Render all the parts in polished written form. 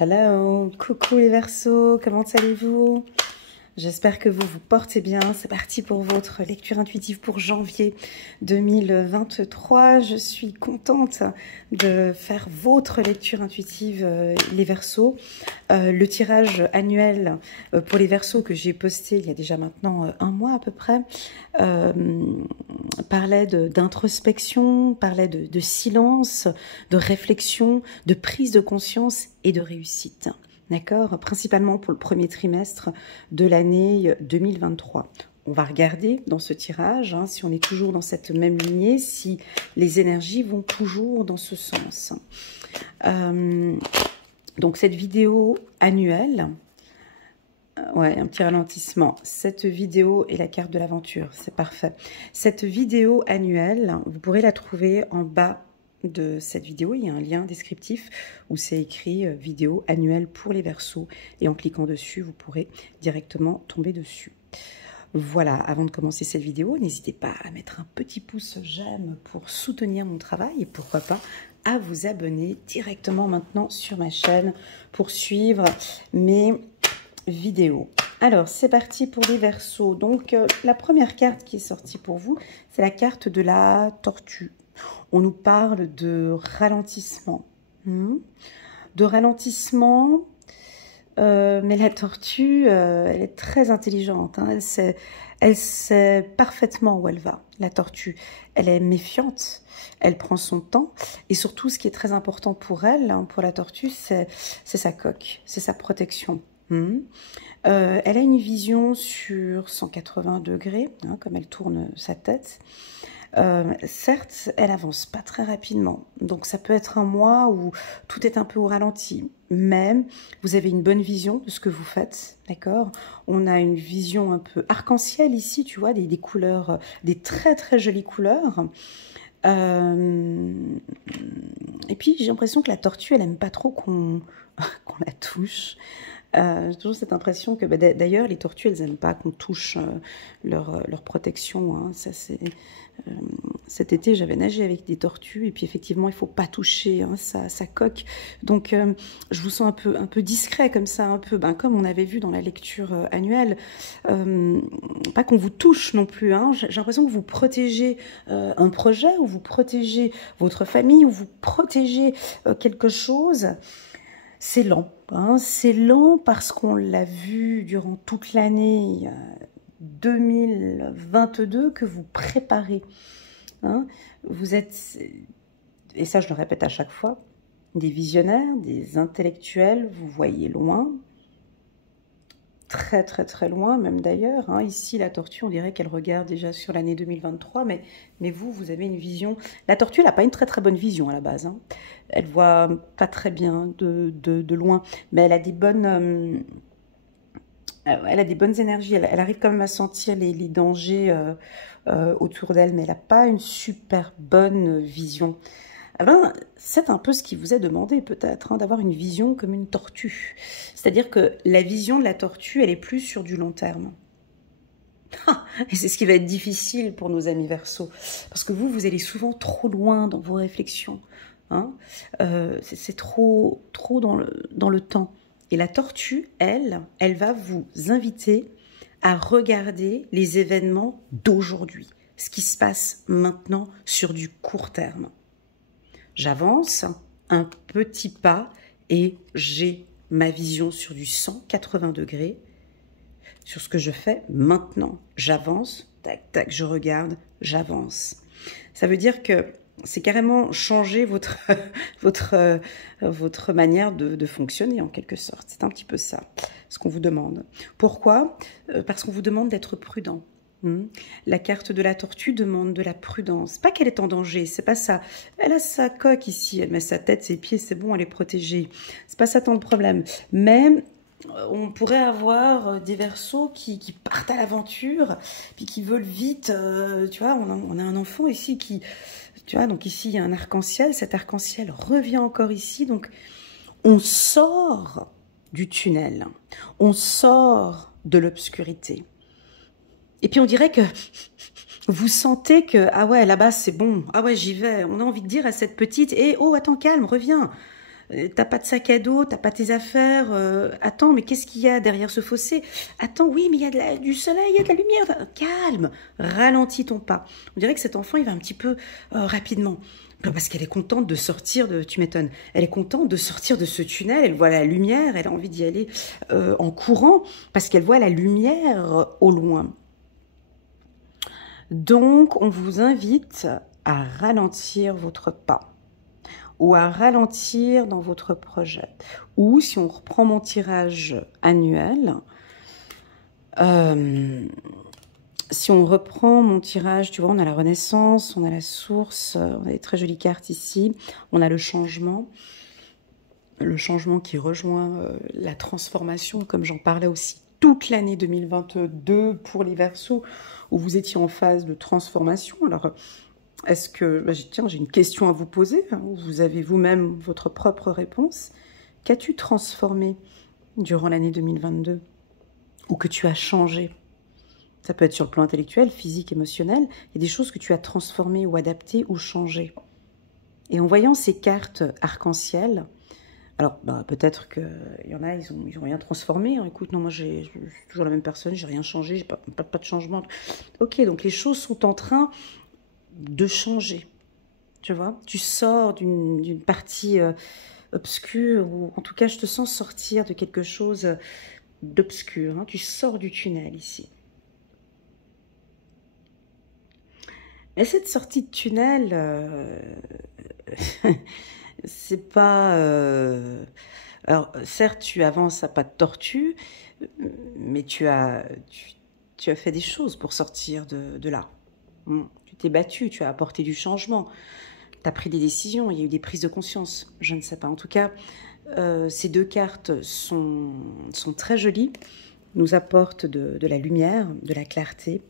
Hello, coucou les Verseaux, comment allez-vous? J'espère que vous vous portez bien. C'est parti pour votre lecture intuitive pour janvier 2023. Je suis contente de faire votre lecture intuitive, les Verseaux. Le tirage annuel pour les Verseaux que j'ai posté il y a déjà maintenant un mois à peu près, parlait d'introspection, parlait de silence, de réflexion, de prise de conscience et de réussite. D'accord, principalement pour le premier trimestre de l'année 2023. On va regarder dans ce tirage si on est toujours dans cette même lignée, si les énergies vont toujours dans ce sens. Donc cette vidéo annuelle, ouais, un petit ralentissement. Cette vidéo est la carte de l'aventure, c'est parfait. Cette vidéo annuelle, vous pourrez la trouver en bas de cette vidéo, il y a un lien descriptif où c'est écrit vidéo annuelle pour les Verseaux et en cliquant dessus, vous pourrez directement tomber dessus. Voilà, avant de commencer cette vidéo, n'hésitez pas à mettre un petit pouce j'aime pour soutenir mon travail et pourquoi pas à vous abonner directement maintenant sur ma chaîne pour suivre mes vidéos. Alors, c'est parti pour les Verseaux. Donc, la première carte qui est sortie pour vous, c'est la carte de la tortue. On nous parle de ralentissement. De ralentissement, mais la tortue, elle est très intelligente. Elle sait parfaitement où elle va, la tortue. Elle est méfiante, elle prend son temps. Et surtout, ce qui est très important pour elle, pour la tortue, c'est sa coque, c'est sa protection. Elle a une vision sur 180 degrés, comme elle tourne sa tête. Certes, elle avance pas très rapidement, donc ça peut être un mois où tout est un peu au ralenti, mais vous avez une bonne vision de ce que vous faites, d'accord? On a une vision un peu arc-en-ciel ici, tu vois, des couleurs, des très très jolies couleurs. Et puis j'ai l'impression que la tortue, elle aime pas trop qu'on la touche. J'ai toujours cette impression que, d'ailleurs, les tortues, elles n'aiment pas qu'on touche leur protection. Ça, cet été, j'avais nagé avec des tortues et puis effectivement, il ne faut pas toucher sa coque. Donc, je vous sens un peu discret comme ça, un peu comme on avait vu dans la lecture annuelle. Pas qu'on vous touche non plus. J'ai l'impression que vous protégez un projet ou vous protégez votre famille ou vous protégez quelque chose. C'est lent, c'est lent parce qu'on l'a vu durant toute l'année 2022 que vous préparez. Vous êtes, et ça je le répète à chaque fois, des visionnaires, des intellectuels, vous voyez loin, très très très loin même d'ailleurs. Ici la tortue, on dirait qu'elle regarde déjà sur l'année 2023, mais vous avez une vision. La tortue, elle n'a pas une très très bonne vision à la base. Elle voit pas très bien de loin, mais elle a des bonnes, énergies. Elle arrive quand même à sentir les dangers autour d'elle, mais elle n'a pas une super bonne vision. C'est un peu ce qui vous est demandé peut-être, d'avoir une vision comme une tortue. C'est-à-dire que la vision de la tortue, elle est plus sur du long terme. Et c'est ce qui va être difficile pour nos amis Verseaux. Parce que vous allez souvent trop loin dans vos réflexions. C'est trop dans le temps. Et la tortue, elle va vous inviter à regarder les événements d'aujourd'hui. Ce qui se passe maintenant sur du court terme. J'avance un petit pas et j'ai ma vision sur du 180 degrés sur ce que je fais maintenant. J'avance, tac, tac, je regarde, j'avance. Ça veut dire que c'est carrément changer votre manière de fonctionner en quelque sorte. C'est un petit peu ça, ce qu'on vous demande. Pourquoi? Parce qu'on vous demande d'être prudent. La carte de la tortue demande de la prudence. Pas qu'elle est en danger, c'est pas ça. Elle a sa coque ici, elle met sa tête, ses pieds, c'est bon, elle est protégée. C'est pas ça tant le problème. Mais on pourrait avoir des Verseaux qui partent à l'aventure, puis qui veulent vite. Tu vois, on a un enfant ici qui... Tu vois, donc ici, il y a un arc-en-ciel. Cet arc-en-ciel revient encore ici. Donc, on sort du tunnel. On sort de l'obscurité. Et puis, on dirait que vous sentez que, ah ouais, là-bas, c'est bon. Ah ouais, j'y vais. On a envie de dire à cette petite, oh, attends, calme, reviens. T'as pas de sac à dos, t'as pas tes affaires. Attends, mais qu'est-ce qu'il y a derrière ce fossé? Attends, oui, mais il y a du soleil, il y a de la lumière. Calme, ralentis ton pas. On dirait que cet enfant, il va un petit peu rapidement. Parce qu'elle est contente de sortir de... Tu m'étonnes. Elle est contente de sortir de ce tunnel. Elle voit la lumière. Elle a envie d'y aller en courant parce qu'elle voit la lumière au loin. Donc, on vous invite à ralentir votre pas ou à ralentir dans votre projet. Ou, si on reprend mon tirage annuel, si on reprend mon tirage, tu vois, on a la renaissance, on a la source, on a des très jolies cartes ici, on a le changement qui rejoint la transformation, comme j'en parlais aussi toute l'année 2022 pour les Verseaux, où vous étiez en phase de transformation. Alors, est-ce que... tiens, j'ai une question à vous poser, hein, vous avez vous-même votre propre réponse. Qu'as-tu transformé durant l'année 2022 ou que tu as changé? Ça peut être sur le plan intellectuel, physique, émotionnel. Il y a des choses que tu as transformées ou adaptées ou changées. Et en voyant ces cartes arc-en-ciel, alors peut-être qu'il y en a, ils ont rien transformé. Hein. Écoute, non, moi je suis toujours la même personne, j'ai rien changé, j'ai pas de changement. Ok, donc les choses sont en train de changer. Tu vois, tu sors d'une partie obscure, ou en tout cas je te sens sortir de quelque chose d'obscur. Hein. Tu sors du tunnel ici. Et cette sortie de tunnel, c'est pas... Alors, certes, tu avances à pas de tortue, mais tu as fait des choses pour sortir de là. Tu t'es battu, tu as apporté du changement. Tu as pris des décisions, il y a eu des prises de conscience, je ne sais pas. En tout cas, ces deux cartes sont très jolies, nous apportent de la lumière, de la clarté.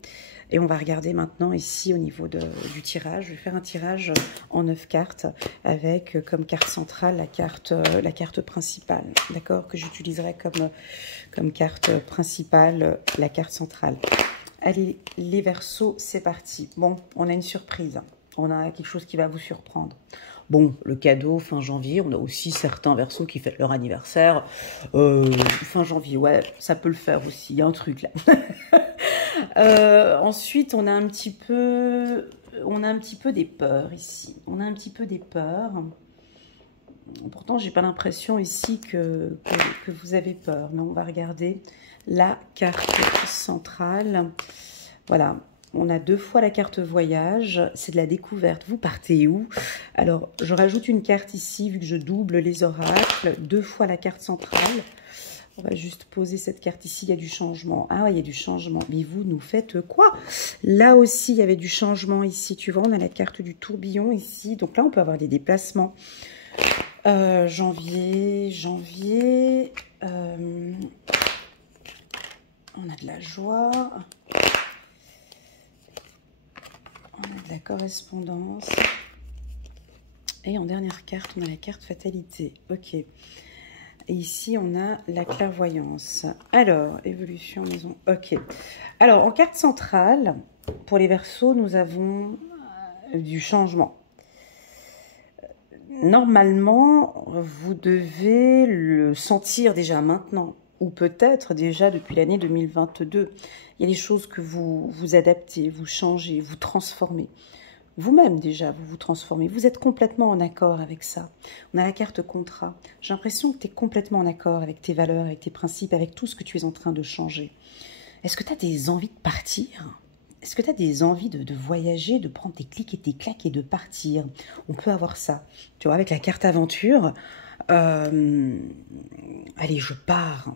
Et on va regarder maintenant ici au niveau du tirage. Je vais faire un tirage en 9 cartes avec comme carte centrale la carte principale, d'accord, que j'utiliserai comme carte principale, la carte centrale. Allez, les Verseaux, c'est parti. Bon, on a une surprise. On a quelque chose qui va vous surprendre. Bon, le cadeau, fin janvier, on a aussi certains Verseaux qui fêtent leur anniversaire. Fin janvier, ouais, ça peut le faire aussi, il y a un truc là. Ensuite, on a un petit peu des peurs ici. On a un petit peu des peurs. Pourtant, j'ai pas l'impression ici que vous avez peur. Mais on va regarder la carte centrale. Voilà. On a 2 fois la carte voyage, c'est de la découverte. Vous partez où? Alors, je rajoute une carte ici, vu que je double les oracles. 2 fois la carte centrale. On va juste poser cette carte ici, il y a du changement. Ah ouais, il y a du changement. Mais vous nous faites quoi? Là aussi, il y avait du changement ici. Tu vois, on a la carte du tourbillon ici. Donc là, on peut avoir des déplacements. Janvier. On a de la joie. On a de la correspondance. Et en dernière carte, on a la carte fatalité. Ok. Et ici, on a la clairvoyance. Alors, évolution maison. Ok. Alors, en carte centrale, pour les Verseaux, nous avons du changement. Normalement, vous devez le sentir déjà maintenant, ou peut-être déjà depuis l'année 2022. Il y a des choses que vous adaptez, vous changez, vous transformez. Vous-même déjà, vous vous transformez. Vous êtes complètement en accord avec ça. On a la carte contrat. J'ai l'impression que tu es complètement en accord avec tes valeurs, avec tes principes, avec tout ce que tu es en train de changer. Est-ce que tu as des envies de partir ? Est-ce que tu as des envies de voyager, de prendre tes clics et tes claques et de partir? On peut avoir ça. Tu vois, avec la carte aventure, allez, je pars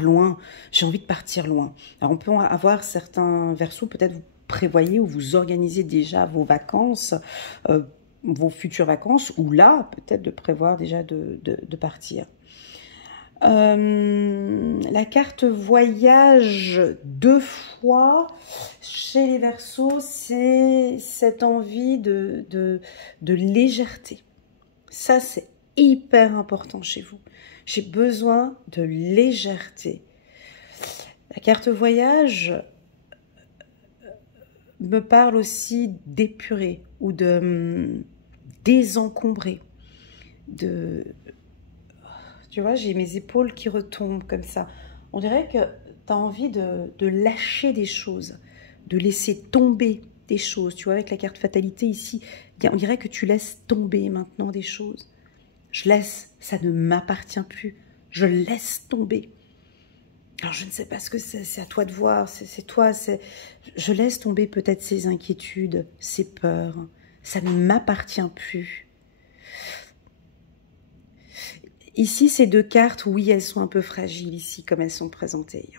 loin, j'ai envie de partir loin. Alors, on peut avoir certains Verseaux, peut-être vous prévoyez ou vous organisez déjà vos vacances, vos futures vacances, ou là, peut-être de prévoir déjà de partir. La carte voyage 2 fois chez les Verseaux, c'est cette envie de légèreté. Ça, c'est hyper important chez vous. J'ai besoin de légèreté. La carte voyage me parle aussi d'épurer ou de désencombrer. Tu vois, j'ai mes épaules qui retombent comme ça. On dirait que tu as envie de lâcher des choses, de laisser tomber des choses. Tu vois, avec la carte fatalité ici, on dirait que tu laisses tomber maintenant des choses. Je laisse, ça ne m'appartient plus. Je laisse tomber. Alors, je ne sais pas ce que c'est à toi de voir, c'est toi, je laisse tomber peut-être ces inquiétudes, ces peurs. Ça ne m'appartient plus. Ici, ces deux cartes, oui, elles sont un peu fragiles ici, comme elles sont présentées.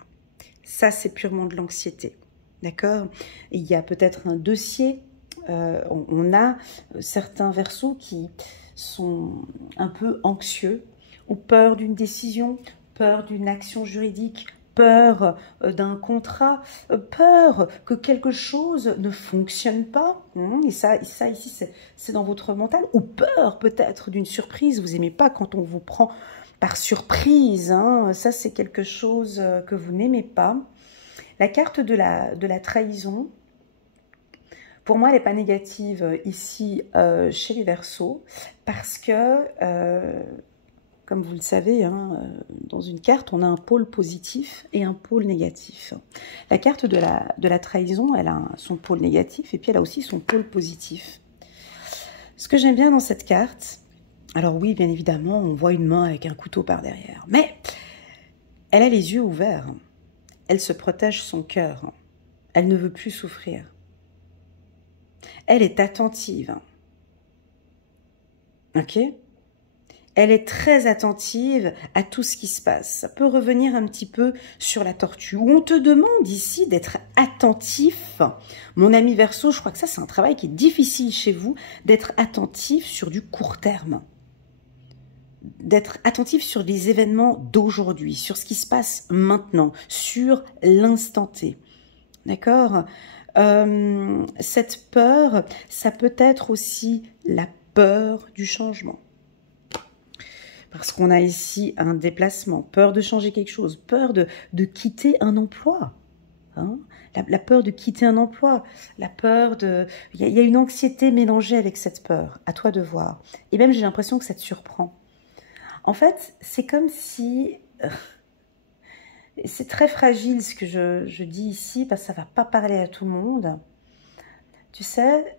Ça, c'est purement de l'anxiété, d'accord? Il y a peut-être un dossier, on a certains verseaux qui sont un peu anxieux, ont peur d'une décision, peur d'une action juridique, peur d'un contrat, peur que quelque chose ne fonctionne pas. Et ça ici, c'est dans votre mental. Ou peur peut-être d'une surprise. Vous n'aimez pas quand on vous prend par surprise. Hein. Ça, c'est quelque chose que vous n'aimez pas. La carte de la trahison, pour moi, elle n'est pas négative ici chez les Verseaux parce que... comme vous le savez, hein, dans une carte, on a un pôle positif et un pôle négatif. La carte de la trahison, elle a son pôle négatif et puis elle a aussi son pôle positif. Ce que j'aime bien dans cette carte, alors oui, bien évidemment, on voit une main avec un couteau par derrière, mais elle a les yeux ouverts. Elle se protège son cœur. Elle ne veut plus souffrir. Elle est attentive. Ok ? Elle est très attentive à tout ce qui se passe. Ça peut revenir un petit peu sur la tortue, où on te demande ici d'être attentif. Mon ami Verseau, je crois que ça, c'est un travail qui est difficile chez vous, d'être attentif sur du court terme. D'être attentif sur les événements d'aujourd'hui, sur ce qui se passe maintenant, sur l'instant T. D'accord ? Cette peur, ça peut être aussi la peur du changement. Parce qu'on a ici un déplacement, peur de changer quelque chose, peur de quitter un emploi. Hein, la peur de quitter un emploi, la peur de... Il y a une anxiété mélangée avec cette peur, à toi de voir. Et même j'ai l'impression que ça te surprend. En fait, c'est comme si... C'est très fragile ce que je dis ici, parce que ça ne va pas parler à tout le monde. Tu sais...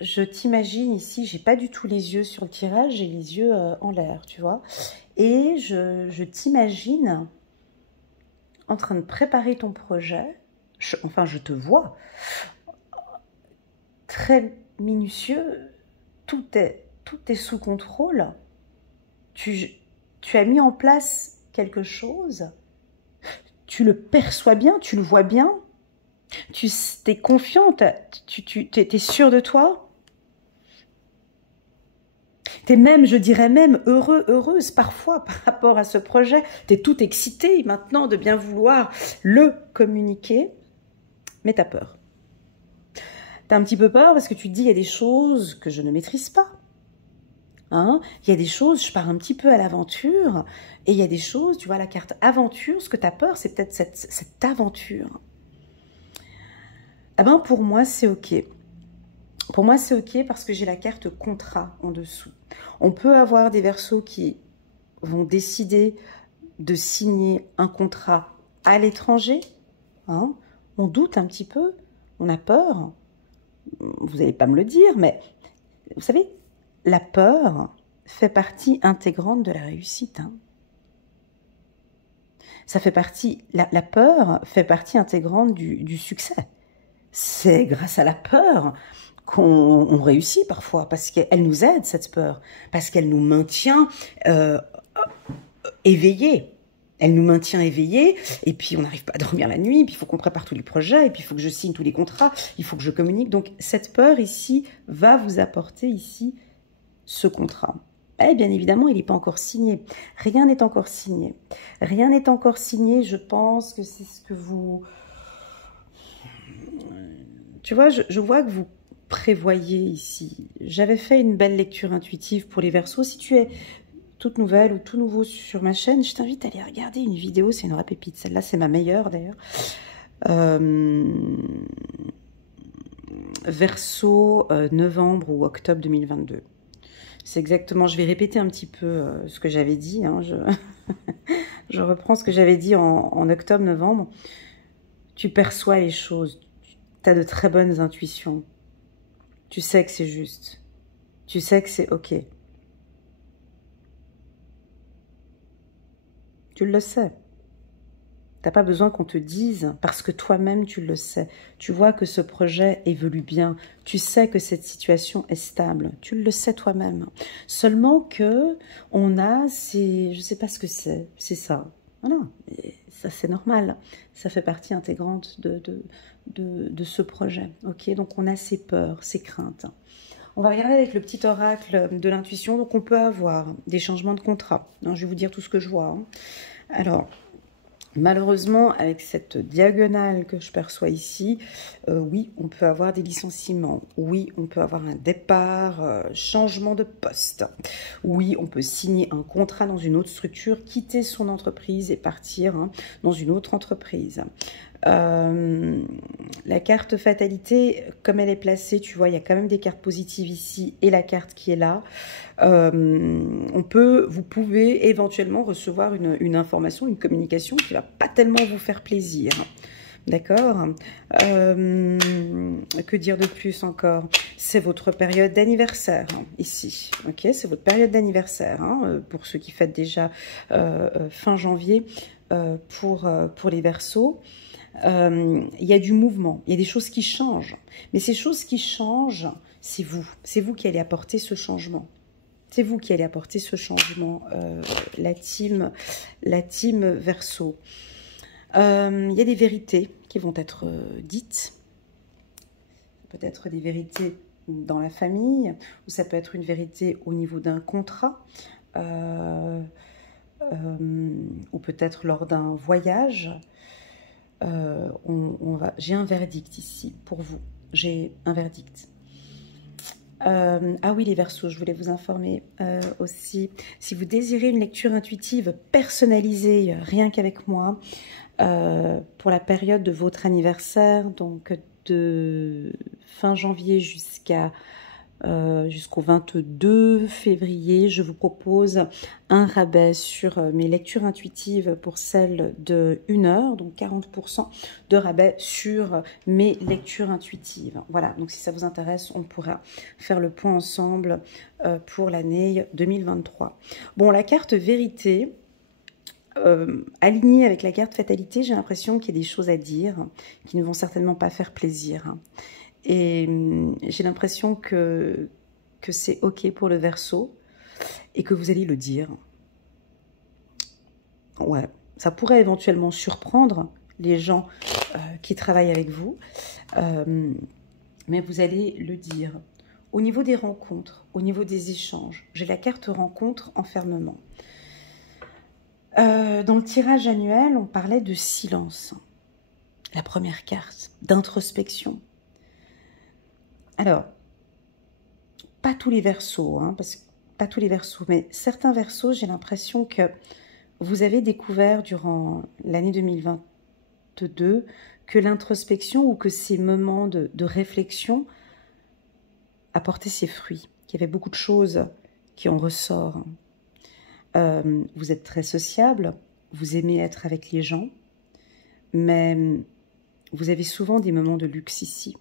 Je t'imagine ici, j'ai pas du tout les yeux sur le tirage, j'ai les yeux en l'air, tu vois. Et je t'imagine en train de préparer ton projet. Enfin, je te vois très minutieux. Tout est sous contrôle. Tu as mis en place quelque chose. Tu le perçois bien, tu le vois bien. Tu es confiante, tu es sûre de toi. Tu es même, je dirais même, heureuse parfois par rapport à ce projet. Tu es tout excitée maintenant de bien vouloir le communiquer, mais tu as peur. Tu as un petit peu peur parce que tu te dis, il y a des choses que je ne maîtrise pas. Hein, il y a des choses, je pars un petit peu à l'aventure, et il y a des choses, tu vois, la carte aventure, ce que tu as peur, c'est peut-être cette aventure. Eh ben, pour moi, c'est OK. Pour moi, c'est OK parce que j'ai la carte contrat en dessous. On peut avoir des Verseaux qui vont décider de signer un contrat à l'étranger. Hein. On doute un petit peu, on a peur. Vous n'allez pas me le dire, mais vous savez, la peur fait partie intégrante de la réussite. Hein. Ça fait partie, la peur fait partie intégrante du succès. C'est grâce à la peur qu'on réussit parfois, parce qu'elle nous aide, cette peur, parce qu'elle nous maintient éveillés. Elle nous maintient éveillés, et puis on n'arrive pas à dormir la nuit, puis il faut qu'on prépare tous les projets, et puis il faut que je signe tous les contrats, il faut que je communique. Donc cette peur ici va vous apporter ici ce contrat. Et bien évidemment, il n'est pas encore signé. Rien n'est encore signé. Rien n'est encore signé, je pense que c'est ce que vous... Tu vois, je vois que vous prévoyez ici. J'avais fait une belle lecture intuitive pour les Verseaux. Si tu es toute nouvelle ou tout nouveau sur ma chaîne, je t'invite à aller regarder une vidéo. C'est une vraie pépite. Celle-là, c'est ma meilleure d'ailleurs. Verseau, novembre ou octobre 2022. C'est exactement, je vais répéter un petit peu ce que j'avais dit. Hein, je reprends ce que j'avais dit en octobre-novembre. Tu perçois les choses, tu as de très bonnes intuitions. Tu sais que c'est juste. Tu sais que c'est OK. Tu le sais. T'as pas besoin qu'on te dise, parce que toi-même tu le sais. Tu vois que ce projet évolue bien. Tu sais que cette situation est stable. Tu le sais toi-même. Seulement que on a je sais pas ce que c'est ça. Voilà, et ça c'est normal. Ça fait partie intégrante de ce projet. Ok, donc on a ces peurs, ces craintes. On va regarder avec le petit oracle de l'intuition. Donc on peut avoir des changements de contrat. Non, je vais vous dire tout ce que je vois. Hein. Alors, malheureusement, avec cette diagonale que je perçois ici, oui, on peut avoir des licenciements. Oui, on peut avoir un départ, changement de poste. Oui, on peut signer un contrat dans une autre structure, quitter son entreprise et partir dans une autre entreprise. La carte fatalité, comme elle est placée, tu vois, il y a quand même des cartes positives ici et la carte qui est là. Vous pouvez éventuellement recevoir une information, une communication qui va pas tellement vous faire plaisir. D'accord. Que dire de plus encore? C'est votre période d'anniversaire, ici. Ok, c'est votre période d'anniversaire, pour ceux qui fêtent déjà fin janvier pour les Verseaux. Il y a du mouvement, il y a des choses qui changent. Mais ces choses qui changent, c'est vous. C'est vous qui allez apporter ce changement. C'est vous qui allez apporter ce changement, la team Verseau. Il y a des vérités qui vont être dites. Peut-être des vérités dans la famille, ou ça peut être une vérité au niveau d'un contrat, ou peut-être lors d'un voyage. J'ai un verdict ici pour vous. J'ai un verdict. Ah oui, les Verseaux, je voulais vous informer aussi. Si vous désirez une lecture intuitive personnalisée, rien qu'avec moi, pour la période de votre anniversaire, donc de fin janvier jusqu'au 22 février, je vous propose un rabais sur mes lectures intuitives pour celles de 1 heure, donc 40% de rabais sur mes lectures intuitives. Voilà, donc si ça vous intéresse, on pourra faire le point ensemble pour l'année 2023. Bon, la carte vérité, alignée avec la carte fatalité, j'ai l'impression qu'il y a des choses à dire qui ne vont certainement pas faire plaisir. Et j'ai l'impression que c'est OK pour le Verseau et que vous allez le dire. Ouais, ça pourrait éventuellement surprendre les gens qui travaillent avec vous, mais vous allez le dire. Au niveau des rencontres, au niveau des échanges, j'ai la carte rencontre enfermement. Dans le tirage annuel, on parlait de silence. La première carte, d'introspection. Alors, pas tous les Verseaux, pas tous les Verseaux, mais certains Verseaux, j'ai l'impression que vous avez découvert durant l'année 2022 que l'introspection ou que ces moments de réflexion apportaient ses fruits, qu'il y avait beaucoup de choses qui en ressortent. Vous êtes très sociable, vous aimez être avec les gens, mais vous avez souvent des moments de luxe ici.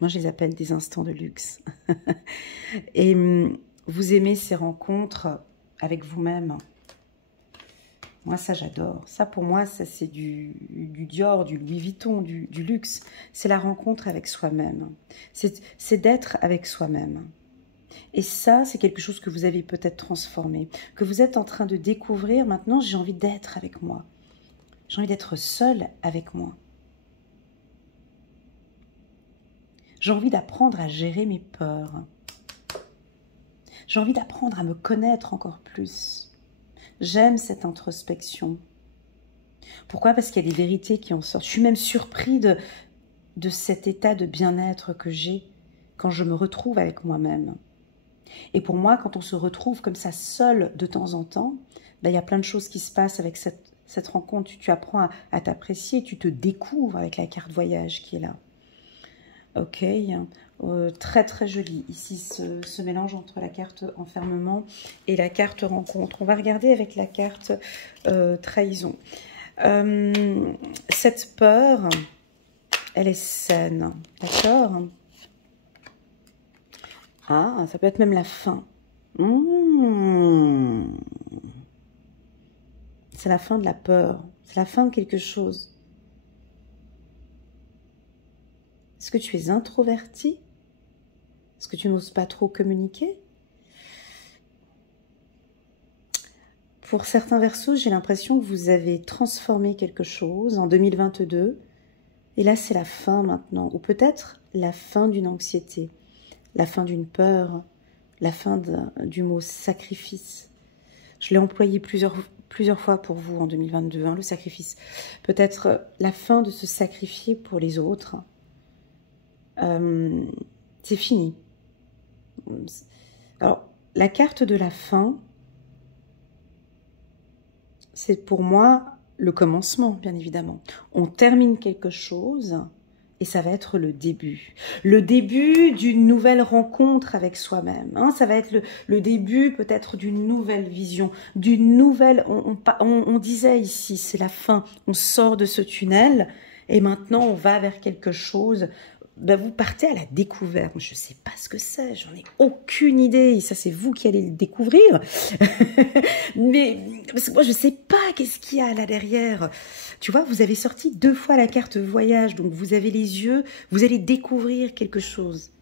Moi, je les appelle des instants de luxe. Et vous aimez ces rencontres avec vous-même. Moi, ça, j'adore. Ça, pour moi, ça c'est du Dior, du Louis Vuitton, du luxe. C'est la rencontre avec soi-même. C'est d'être avec soi-même. Et ça, c'est quelque chose que vous avez peut-être transformé, que vous êtes en train de découvrir. Maintenant, j'ai envie d'être avec moi. J'ai envie d'être seule avec moi. J'ai envie d'apprendre à gérer mes peurs. J'ai envie d'apprendre à me connaître encore plus. J'aime cette introspection. Pourquoi? Parce qu'il y a des vérités qui en sortent. Je suis même surpris de cet état de bien-être que j'ai quand je me retrouve avec moi-même. Et pour moi, quand on se retrouve comme ça seul de temps en temps, ben, il y a plein de choses qui se passent avec cette rencontre. Tu apprends à t'apprécier, tu te découvres avec la carte voyage qui est là. Ok, très très joli ici ce mélange entre la carte enfermement et la carte rencontre. On va regarder avec la carte trahison. Cette peur, elle est saine, d'accord? Ah, ça peut être même la fin. C'est la fin de la peur, c'est la fin de quelque chose. Est-ce que tu es introverti? Est-ce que tu n'oses pas trop communiquer? Pour certains versos, j'ai l'impression que vous avez transformé quelque chose en 2022. Et là, c'est la fin maintenant. Ou peut-être la fin d'une anxiété, la fin d'une peur, la fin du mot sacrifice. Je l'ai employé plusieurs fois pour vous en 2022, hein, le sacrifice. Peut-être la fin de se sacrifier pour les autres. C'est fini. Alors, la carte de la fin, c'est pour moi le commencement, bien évidemment. On termine quelque chose et ça va être le début. Le début d'une nouvelle rencontre avec soi-même. Hein, ça va être le début peut-être d'une nouvelle vision, d'une nouvelle... On disait ici, c'est la fin. On sort de ce tunnel et maintenant on va vers quelque chose... Ben vous partez à la découverte. Je ne sais pas ce que c'est, j'en ai aucune idée. Ça, c'est vous qui allez le découvrir. Mais parce que moi, je ne sais pas qu'est-ce qu'il y a là derrière. Tu vois, vous avez sorti 2 fois la carte voyage, donc vous avez les yeux, vous allez découvrir quelque chose.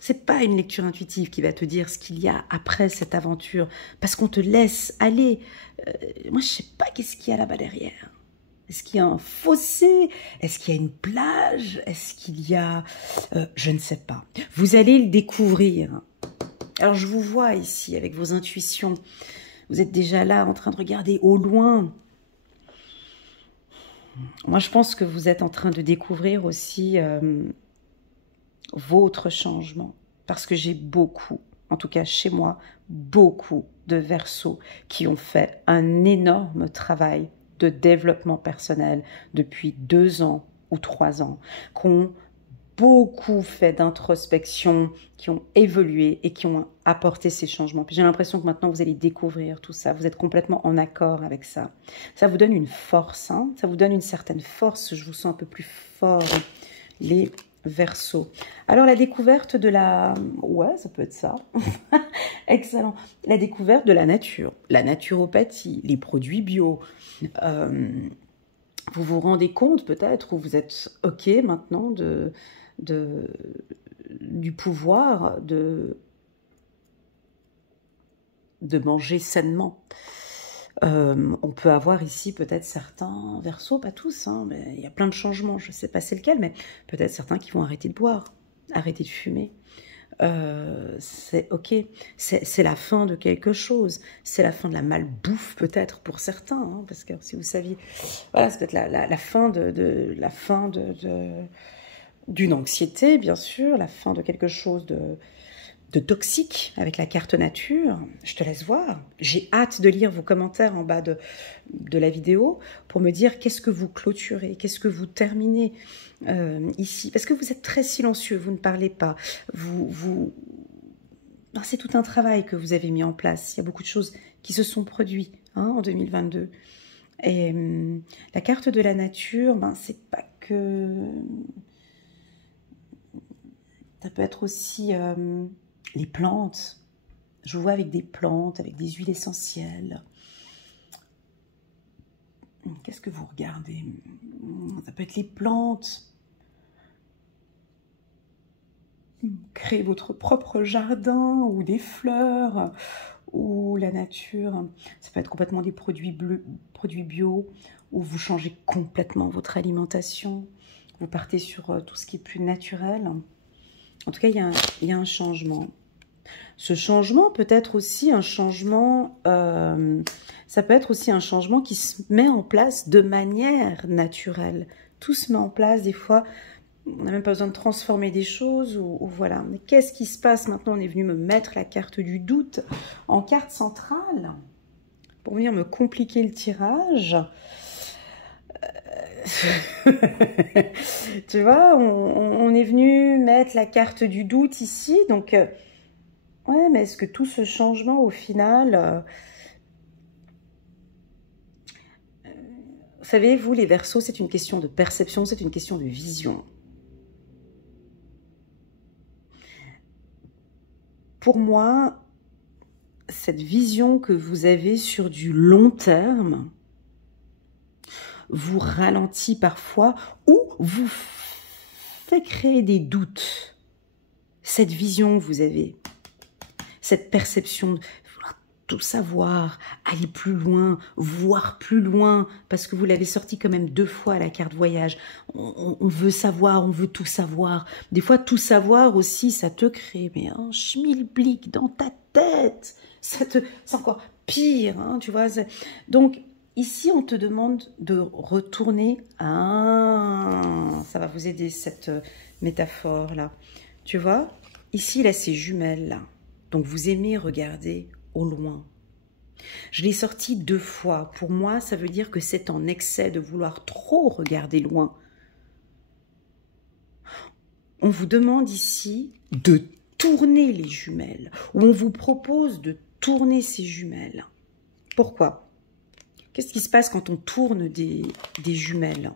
C'est pas une lecture intuitive qui va te dire ce qu'il y a après cette aventure, parce qu'on te laisse aller. Moi, je ne sais pas qu'est-ce qu'il y a là-bas derrière. Est-ce qu'il y a un fossé? Est-ce qu'il y a une plage? Est-ce qu'il y a... je ne sais pas. Vous allez le découvrir. Alors, je vous vois ici avec vos intuitions. Vous êtes déjà là en train de regarder au loin. Moi, je pense que vous êtes en train de découvrir aussi votre changement. Parce que j'ai beaucoup, en tout cas chez moi, beaucoup de Verseaux qui ont fait un énorme travail de développement personnel depuis 2 ans ou 3 ans, qui ont beaucoup fait d'introspection, qui ont évolué et qui ont apporté ces changements. J'ai l'impression que maintenant, vous allez découvrir tout ça. Vous êtes complètement en accord avec ça. Ça vous donne une force, hein, ça vous donne une certaine force. Je vous sens un peu plus fort, les Verseaux. Alors, la découverte de la... Ouais, ça peut être ça. Excellent. La découverte de la nature, la naturopathie, les produits bio. Vous vous rendez compte peut-être, ou vous êtes OK maintenant du pouvoir de manger sainement. On peut avoir ici peut-être certains Verseaux, pas tous, hein, mais il y a plein de changements, je ne sais pas c'est lequel, mais peut-être certains qui vont arrêter de boire, arrêter de fumer. C'est ok, c'est la fin de quelque chose, c'est la fin de la malbouffe peut-être pour certains, hein, parce que si vous saviez, voilà, c'est peut-être la fin d'une anxiété, bien sûr, la fin de quelque chose de toxique avec la carte nature. Je te laisse voir. J'ai hâte de lire vos commentaires en bas de la vidéo pour me dire qu'est-ce que vous clôturez, qu'est-ce que vous terminez ici. Parce que vous êtes très silencieux, vous ne parlez pas. C'est tout un travail que vous avez mis en place. Il y a beaucoup de choses qui se sont produites en 2022. Et la carte de la nature, c'est pas que... Ça peut être aussi... les plantes, je vous vois avec des plantes, avec des huiles essentielles. Qu'est-ce que vous regardez? Ça peut être les plantes. Créez votre propre jardin ou des fleurs ou la nature. Ça peut être complètement des produits bio ou vous changez complètement votre alimentation. Vous partez sur tout ce qui est plus naturel. En tout cas, il y a un changement. Ce changement peut être aussi un changement, ça peut être aussi un changement qui se met en place de manière naturelle. Tout se met en place, des fois, on n'a même pas besoin de transformer des choses, ou voilà. Mais qu'est-ce qui se passe maintenant? On est venu me mettre la carte du doute en carte centrale, pour venir me compliquer le tirage. Tu vois, on est venu mettre la carte du doute ici, donc ouais, mais est-ce que tout ce changement au final, vous savez, vous les Verseaux, c'est une question de perception, c'est une question de vision. Pour moi, cette vision que vous avez sur du long terme vous ralentit parfois ou vous fait créer des doutes. Cette vision que vous avez, cette perception de vouloir tout savoir, aller plus loin, voir plus loin, parce que vous l'avez sorti quand même 2 fois à la carte voyage. On veut savoir, on veut tout savoir. Des fois, tout savoir aussi, ça te crée mais un schmilblick dans ta tête. C'est encore pire, hein, tu vois. Donc, ici, on te demande de retourner. Ah, ça va vous aider, cette métaphore-là. Tu vois, ici, là, c'est jumelles, là. Donc, vous aimez regarder au loin. Je l'ai sorti 2 fois. Pour moi, ça veut dire que c'est en excès de vouloir trop regarder loin. On vous demande ici de tourner les jumelles, ou on vous propose de tourner ces jumelles. Pourquoi? Qu'est-ce qui se passe quand on tourne des jumelles?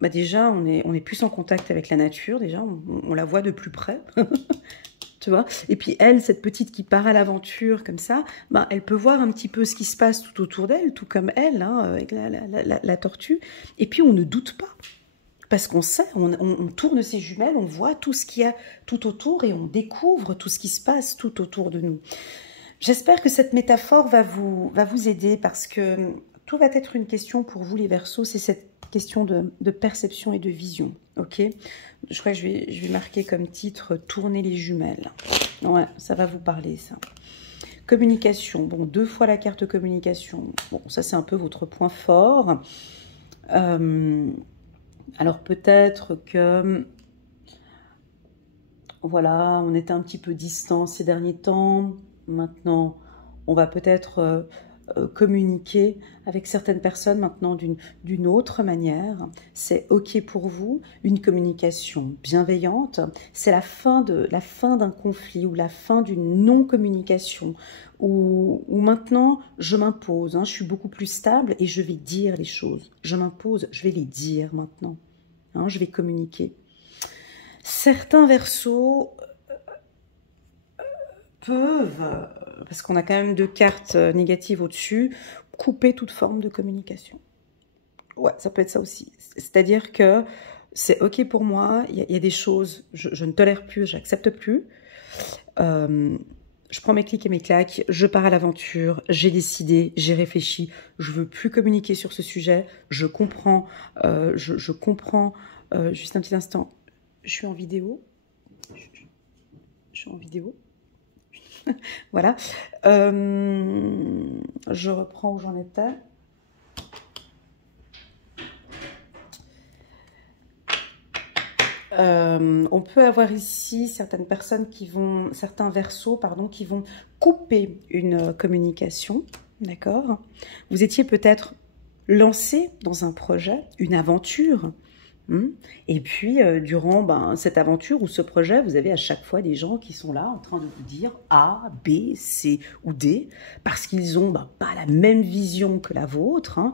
Bah déjà, on est plus en contact avec la nature, déjà, on la voit de plus près. Tu vois, et puis elle, cette petite qui part à l'aventure comme ça, bah, elle peut voir un petit peu ce qui se passe tout autour d'elle, tout comme elle, hein, avec la tortue. Et puis on ne doute pas, parce qu'on sait, on tourne ses jumelles, on voit tout ce qu'il y a tout autour et on découvre tout ce qui se passe tout autour de nous. J'espère que cette métaphore va vous aider, parce que tout va être une question pour vous les Verseaux, c'est cette question de perception et de vision, ok? Je crois que je vais marquer comme titre « Tourner les jumelles ». Ouais, ça va vous parler, ça. Communication. Bon, 2 fois la carte communication. Bon, ça, c'est un peu votre point fort. Alors, peut-être que... Voilà, on était un petit peu distant ces derniers temps. Maintenant, on va peut-être... communiquer avec certaines personnes maintenant d'une autre manière. C'est ok pour vous, une communication bienveillante. C'est la fin d'un conflit ou la fin d'une non-communication où maintenant je m'impose, hein, je suis beaucoup plus stable et je vais dire les choses. Je m'impose, je vais les dire maintenant. Hein, je vais communiquer. Certains Verseaux peuvent, parce qu'on a quand même 2 cartes négatives au-dessus, couper toute forme de communication. Ouais, ça peut être ça aussi. C'est-à-dire que c'est ok pour moi, il y a des choses, je ne tolère plus, j'accepte plus. Je prends mes clics et mes claques, je pars à l'aventure, j'ai décidé, j'ai réfléchi, je veux plus communiquer sur ce sujet, je comprends, je comprends, juste un petit instant, je suis en vidéo, je suis en vidéo. Voilà. Je reprends où j'en étais. On peut avoir ici certaines personnes qui vont, certains Verseaux, pardon, qui vont couper une communication, d'accord? Vous étiez peut-être lancé dans un projet, une aventure. Et puis, durant cette aventure ou ce projet, vous avez à chaque fois des gens qui sont là en train de vous dire A, B, C ou D, parce qu'ils n'ont pas la même vision que la vôtre, hein,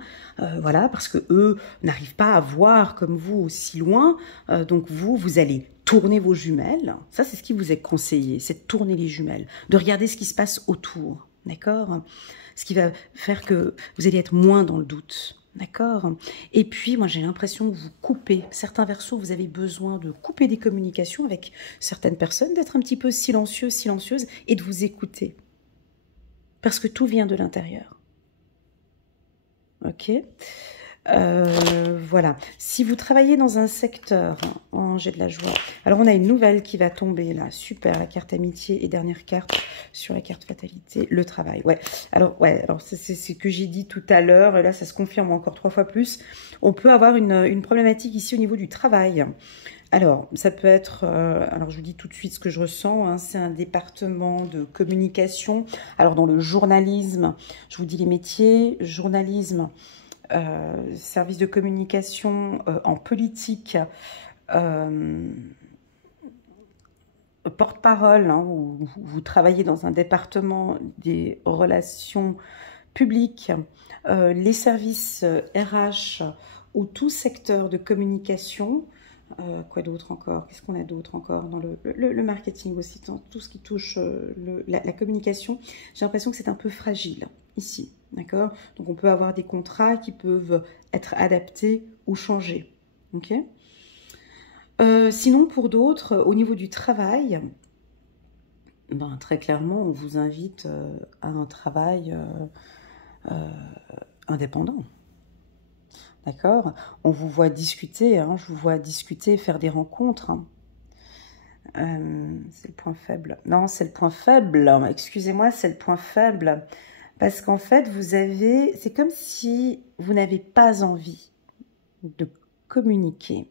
voilà, parce que eux n'arrivent pas à voir comme vous aussi loin, donc vous allez tourner vos jumelles, ça c'est ce qui vous est conseillé, c'est de tourner les jumelles, de regarder ce qui se passe autour, d'accord? Ce qui va faire que vous allez être moins dans le doute. D'accord. Et puis, moi, j'ai l'impression que vous coupez. Certains Verseaux, vous avez besoin de couper des communications avec certaines personnes, d'être un petit peu silencieux, silencieuse et de vous écouter. Parce que tout vient de l'intérieur. Ok. Voilà. Si vous travaillez dans un secteur, oh, j'ai de la joie. Alors, on a une nouvelle qui va tomber là. Super, la carte amitié et dernière carte sur la carte fatalité, le travail. Ouais. Alors c'est ce que j'ai dit tout à l'heure. Et là, ça se confirme encore 3 fois plus. On peut avoir une problématique ici au niveau du travail. Alors, ça peut être... alors, je vous dis tout de suite ce que je ressens. Hein, c'est un département de communication. Alors, dans le journalisme, je vous dis les métiers. Journalisme... service de communication en politique, porte-parole, hein, ou vous travaillez dans un département des relations publiques, les services RH ou tout secteur de communication. Quoi d'autre encore? Qu'est-ce qu'on a d'autre encore dans le marketing aussi, dans tout ce qui touche la communication. J'ai l'impression que c'est un peu fragile ici, d'accord? Donc on peut avoir des contrats qui peuvent être adaptés ou changés, ok? Sinon, pour d'autres, au niveau du travail, ben, très clairement, on vous invite à un travail indépendant. D'accord? On vous voit discuter, hein, je vous vois discuter, faire des rencontres. Hein. C'est le point faible. Non, c'est le point faible. Excusez-moi, c'est le point faible. Parce qu'en fait, c'est comme si vous n'avez pas envie de communiquer.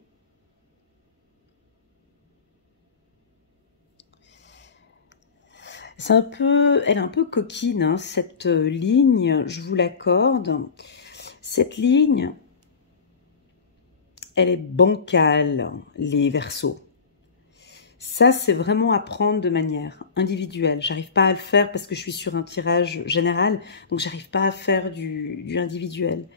C'est un peu, elle est un peu coquine, hein, cette ligne, je vous l'accorde. Cette ligne, elle est bancale, les Verseaux. Ça, c'est vraiment à prendre de manière individuelle. J'arrive pas à le faire parce que je suis sur un tirage général, donc j'arrive pas à faire du individuel.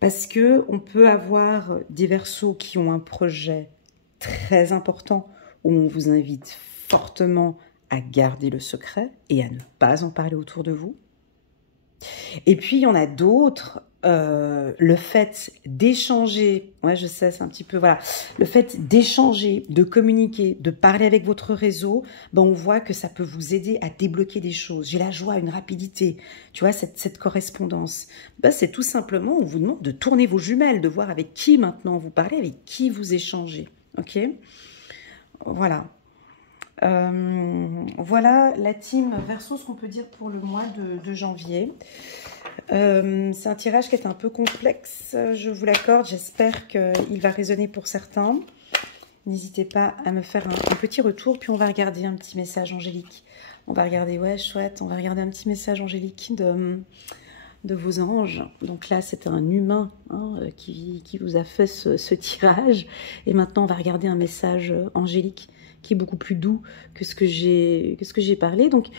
Parce que on peut avoir des Verseaux qui ont un projet très important où on vous invite fortement à garder le secret et à ne pas en parler autour de vous. Et puis, il y en a d'autres, le fait d'échanger, ouais, je sais, c'est un petit peu, voilà, le fait d'échanger, de communiquer, de parler avec votre réseau, ben, on voit que ça peut vous aider à débloquer des choses. J'ai la joie, une rapidité, tu vois, cette correspondance. Ben, c'est tout simplement, on vous demande de tourner vos jumelles, de voir avec qui maintenant vous parlez, avec qui vous échangez, ok? Voilà. Voilà la team Verseau, ce qu'on peut dire pour le mois de janvier. C'est un tirage qui est un peu complexe, je vous l'accorde. J'espère qu'il va résonner pour certains. N'hésitez pas à me faire un petit retour, puis on va regarder un petit message angélique. On va regarder, ouais, chouette, on va regarder un petit message angélique de vos anges. Donc là, c'est un humain, hein, qui vous a fait ce tirage. Et maintenant, on va regarder un message angélique qui est beaucoup plus doux que ce que j'ai parlé. Donc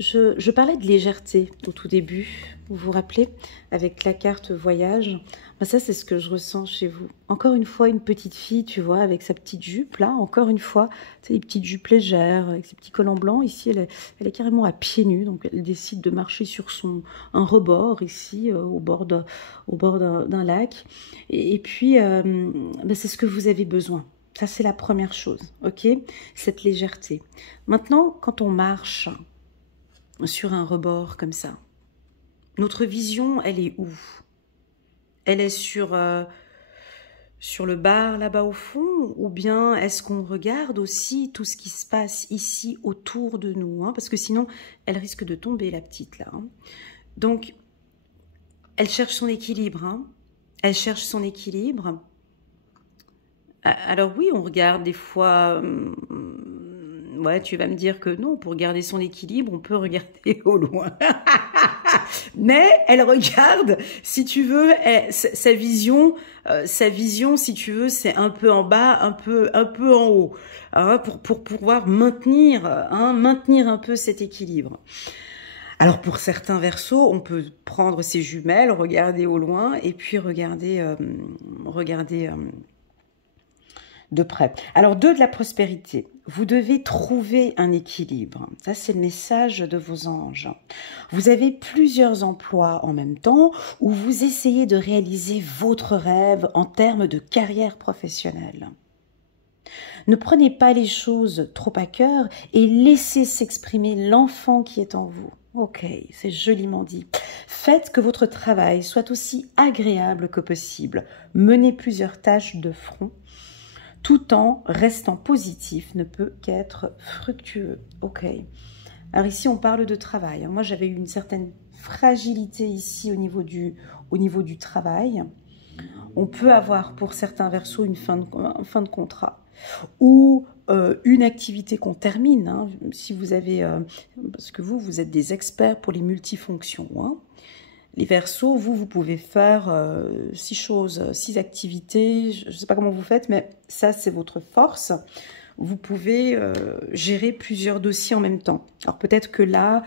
je parlais de légèreté au tout début, vous vous rappelez, avec la carte voyage. Ben ça, c'est ce que je ressens chez vous. Encore une fois, une petite fille, tu vois, avec sa petite jupe, là, encore une fois, c'est des petites jupes légères, avec ses petits collants blancs. Ici, elle est carrément à pieds nus, donc elle décide de marcher sur un rebord, ici, au bord d'un lac. Et puis, ben, c'est ce que vous avez besoin. Ça, c'est la première chose, ok? Cette légèreté. Maintenant, quand on marche sur un rebord comme ça, notre vision, elle est où? Elle est sur le bar, là-bas au fond? Ou bien est-ce qu'on regarde aussi tout ce qui se passe ici autour de nous, hein? Parce que sinon, elle risque de tomber, la petite, là. Hein. Donc, elle cherche son équilibre. Hein. Elle cherche son équilibre. Alors oui, on regarde des fois, ouais, tu vas me dire que non, pour garder son équilibre, on peut regarder au loin. Mais elle regarde, si tu veux, sa vision, si tu veux, c'est un peu en bas, un peu en haut, hein, pour pouvoir maintenir un peu cet équilibre. Alors pour certains Verseaux, on peut prendre ses jumelles, regarder au loin et puis regarder de près. Alors, de la prospérité. Vous devez trouver un équilibre. Ça, c'est le message de vos anges. Vous avez plusieurs emplois en même temps où vous essayez de réaliser votre rêve en termes de carrière professionnelle. Ne prenez pas les choses trop à cœur et laissez s'exprimer l'enfant qui est en vous. Ok, c'est joliment dit. Faites que votre travail soit aussi agréable que possible. Menez plusieurs tâches de front. Tout en restant positif ne peut qu'être fructueux. Ok. Alors ici, on parle de travail. Moi, j'avais eu une certaine fragilité ici au niveau du travail. On peut avoir pour certains Verseaux une fin de contrat ou une activité qu'on termine. Hein, si vous avez, parce que vous êtes des experts pour les multifonctions. Hein. Les Verseaux, vous pouvez faire 6 choses, 6 activités. Je ne sais pas comment vous faites, mais ça, c'est votre force. Vous pouvez gérer plusieurs dossiers en même temps. Alors peut-être que là,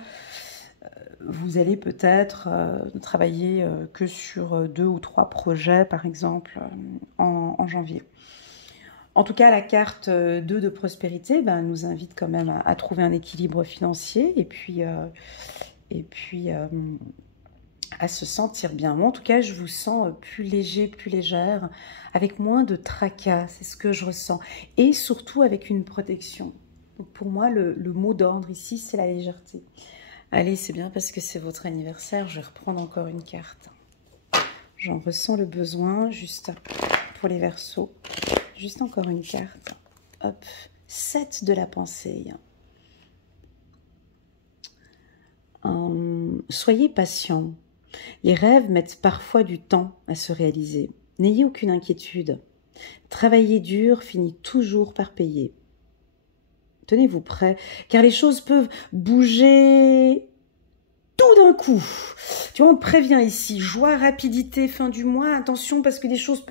vous allez peut-être travailler que sur 2 ou 3 projets, par exemple, en janvier. En tout cas, la carte 2 de prospérité nous invite quand même à trouver un équilibre financier et puis à se sentir bien. Moi, en tout cas, je vous sens plus léger, plus légère, avec moins de tracas, c'est ce que je ressens. Et surtout avec une protection. Donc pour moi, le mot d'ordre ici, c'est la légèreté. Allez, c'est bien parce que c'est votre anniversaire, je vais reprendre encore une carte. J'en ressens le besoin, juste pour les Verseaux. Juste encore une carte. Hop, 7 de la pensée. Soyez patient. Les rêves mettent parfois du temps à se réaliser. N'ayez aucune inquiétude. Travailler dur finit toujours par payer. Tenez-vous prêts, car les choses peuvent bouger tout d'un coup. Tu vois, on te prévient ici. Joie, rapidité, fin du mois. Attention, parce que les choses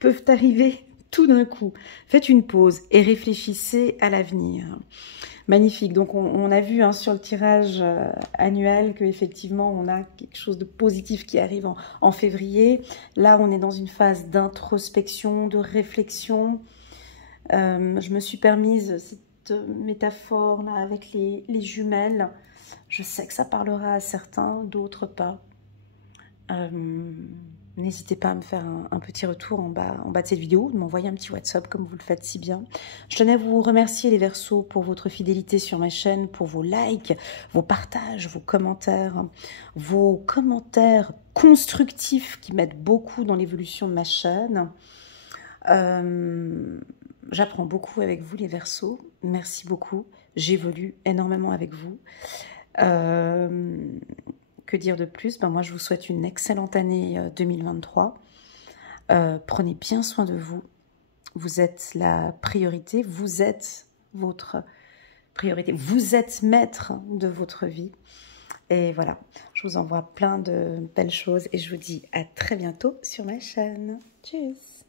peuvent arriver tout d'un coup. Faites une pause et réfléchissez à l'avenir. Magnifique. Donc, on a vu sur le tirage annuel qu'effectivement, on a quelque chose de positif qui arrive en février. Là, on est dans une phase d'introspection, de réflexion. Je me suis permise cette métaphore là avec les jumelles. Je sais que ça parlera à certains, d'autres pas. N'hésitez pas à me faire un petit retour en bas de cette vidéo, de m'envoyer un petit WhatsApp comme vous le faites si bien. Je tenais à vous remercier les Verseaux pour votre fidélité sur ma chaîne, pour vos likes, vos partages, vos commentaires constructifs qui m'aident beaucoup dans l'évolution de ma chaîne. J'apprends beaucoup avec vous les Verseaux, merci beaucoup, j'évolue énormément avec vous. Que dire de plus? Moi, je vous souhaite une excellente année 2023. Prenez bien soin de vous. Vous êtes la priorité. Vous êtes votre priorité. Vous êtes maître de votre vie. Et voilà, je vous envoie plein de belles choses et je vous dis à très bientôt sur ma chaîne. Tchuss!